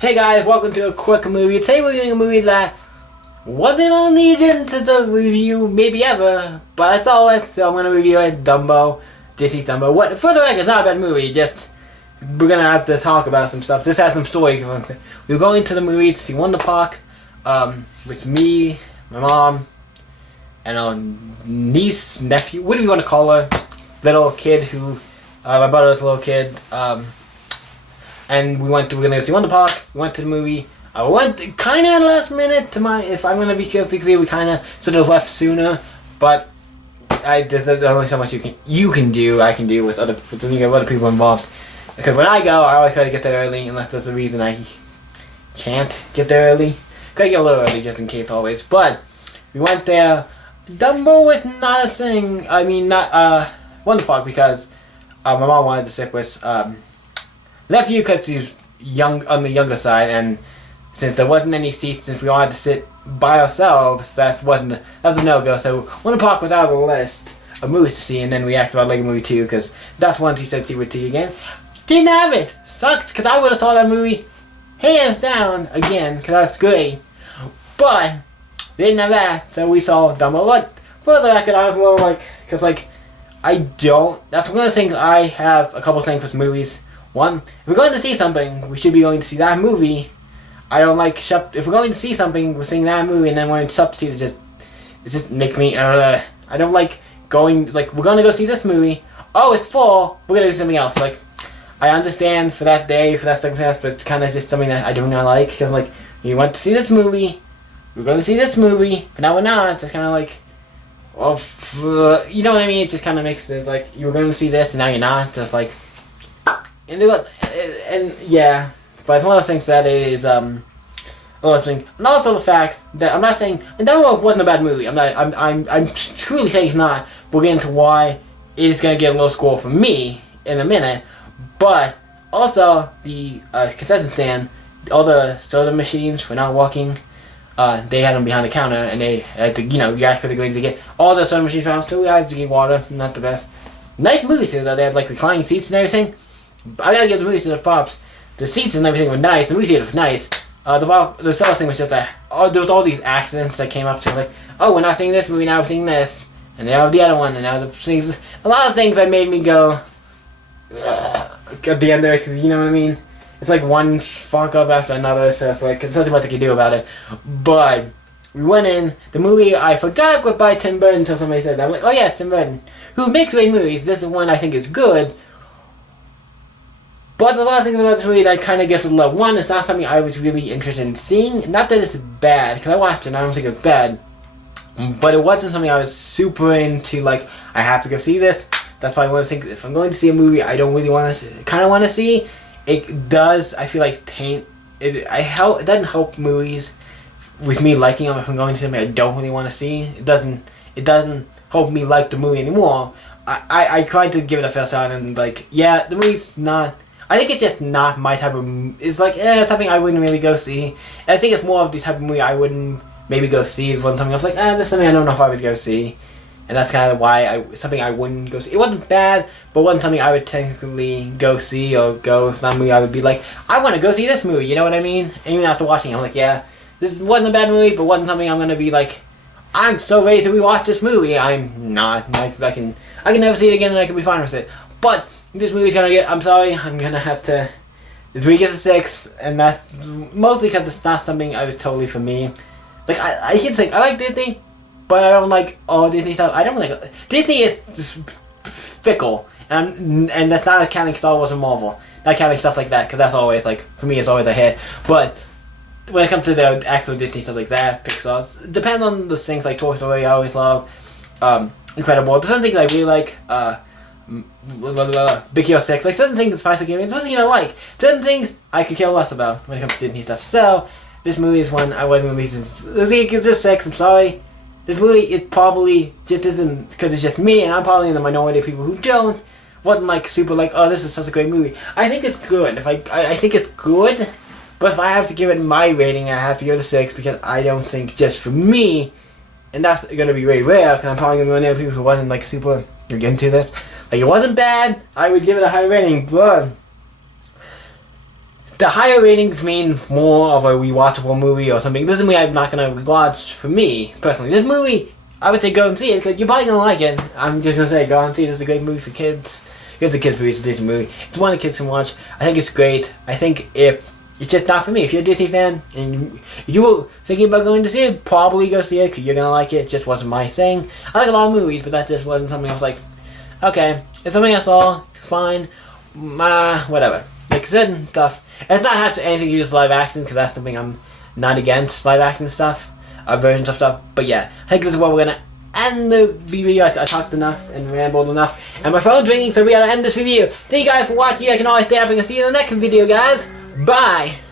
Hey guys, welcome to a quick movie. Today we're doing a movie that wasn't on the agenda to review maybe ever, but I saw it, so I'm going to review it. Dumbo, Disney's Dumbo. What, for the record, it's not a bad movie, just we're going to have to talk about some stuff. This has some stories. We were going to the movie to see Wonder Park with me, my mom, and our niece, nephew, what do we want to call her? Little kid who, my brother's a little kid, and we're going to go see Wonder Park. We went to the movie. I went kind of last minute to if I'm going to be carefully clear, we kind of sort of left sooner, but there's only so much you can do, I can do with other people involved. Because when I go, I always try to get there early, unless there's a reason I can't get there early. Gotta get a little early just in case always. But we went there. Dumbo was not a thing. I mean, not Wonder Park, because my mom wanted to stick with nephew because he's young on the younger side, and since there wasn't any seats, since we wanted to sit by ourselves, that was a no-go. So Wonder Park was out of the list of movies to see, and then we asked about Lego Movie 2 because that's one she said she would see again. Didn't have it. Sucked, because I would have saw that movie hands down again, because that's great. But they didn't have that, so we saw Dumbo. But for the record, I was a little like, because that's one of the things I have a couple things with movies. One, if we're going to see something, we should be going to see that movie. I don't like if we're going to see something, we're seeing that movie, and then we're in substitute. It just makes me. I don't like going. Like, we're going to go see this movie. Oh, it's full. We're gonna do something else. Like, I understand for that day, for that circumstance, but it's kind of just something that I do not like. Cause like, you went to see this movie. We're going to see this movie, but now we're not. It's kind of like, well, you know what I mean? It just kind of makes it like you were going to see this, and now you're not. Just like. And yeah, but it's one of those things that is one of those things, and also the fact that I'm not saying, and that wasn't a bad movie. I'm truly saying it's not. We'll get into why it's gonna get a low score for me in a minute. But also the concession stand, all the soda machines were not working. They had them behind the counter, and they had to, you actually going to get all the soda machines found. So we had to get water. Not the best. Nice movie too, though. They had like reclining seats and everything. I gotta give the movie theater props. The seats and everything were nice. The movie theater was nice. The soda thing was just that there was all these accidents that came up to like, oh, we're not seeing this movie, now we're seeing this, and now the other one, and now the things. A lot of things that made me go at the end there, because you know what I mean. It's like one fuck up after another, so it's like there's nothing much they can do about it. But we went in the movie. I forgot what by Tim Burton until somebody said that. I went, oh yes, Tim Burton, who makes great movies. This is one I think is good. But there's a lot of things about this movie that kind of gets a low. One, it's not something I was really interested in seeing. Not that it's bad, because I watched it and I don't think it's bad. But it wasn't something I was super into, like, I have to go see this. That's why I want to think, if I'm going to see a movie I don't really want to, kind of want to see, it does, I feel like, taint, it doesn't help movies with me liking them if I'm going to something I don't really want to see. It doesn't help me like the movie anymore. I tried to give it a fair shot and, like, yeah, the movie's not, I think it's just not my type of. It's like something I wouldn't really go see. And I think it's more of the type of movie I wouldn't maybe go see. Is something I was like, this is something I don't know if I would go see, and that's kind of why something I wouldn't go see. It wasn't bad, but it wasn't something I would technically go see or go. It's not a movie I would be like, I want to go see this movie. You know what I mean? And even after watching it, I'm like, yeah, this wasn't a bad movie, but wasn't something I'm gonna be like, I'm so ready to rewatch this movie. I'm not. I can never see it again, and I can be fine with it. But this movie's gonna get. I'm sorry. I'm gonna have to. This movie gets a 6, and that's mostly because it's not something I was totally for me. Like I should say I like Disney, but I don't like all Disney stuff. I don't like Disney is just fickle, and that's not accounting Star Wars and Marvel. Not counting stuff like that, because that's always like for me it's always a hit. But when it comes to the actual Disney stuff like that, Pixar, depends on the things like Toy Story. I always love Incredible. There's some things I really like. Big Hero 6, like certain things Spice Game, it's something I like. Certain things I could care less about when it comes to Disney stuff. So this movie is one I wasn't releasing. It's just 6. I'm sorry. This movie it probably just isn't because it's just me, and I'm probably in the minority of people who wasn't like super like, oh, this is such a great movie. I think it's good. If I think it's good, but if I have to give it my rating, I have to give it a 6 because I don't think just for me, and that's gonna be very rare because I'm probably gonna be one of the people who wasn't like super into this. Like, it wasn't bad, I would give it a high rating, but the higher ratings mean more of a rewatchable movie or something. This is a movie I'm not gonna rewatch for me personally. This movie, I would say go and see it because you're probably gonna like it. I'm just gonna say go and see it. It's a great movie for kids. It's a kids movie. It's a Disney movie. It's one the kids can watch. I think it's great. I think if it's just not for me. If you're a Disney fan and you were thinking about going to see it, probably go see it because you're gonna like it. It just wasn't my thing. I like a lot of movies, but that just wasn't something I was like, okay, it's something I saw. It's fine. Whatever. Like certain stuff. And it's not have to anything to do with live action because that's something I'm not against live action stuff, versions of stuff. But yeah, I think this is where we're gonna end the video. I talked enough and rambled enough, and my phone's ringing, so we gotta end this review. Thank you guys for watching. I can always stay up and see you in the next video, guys. Bye!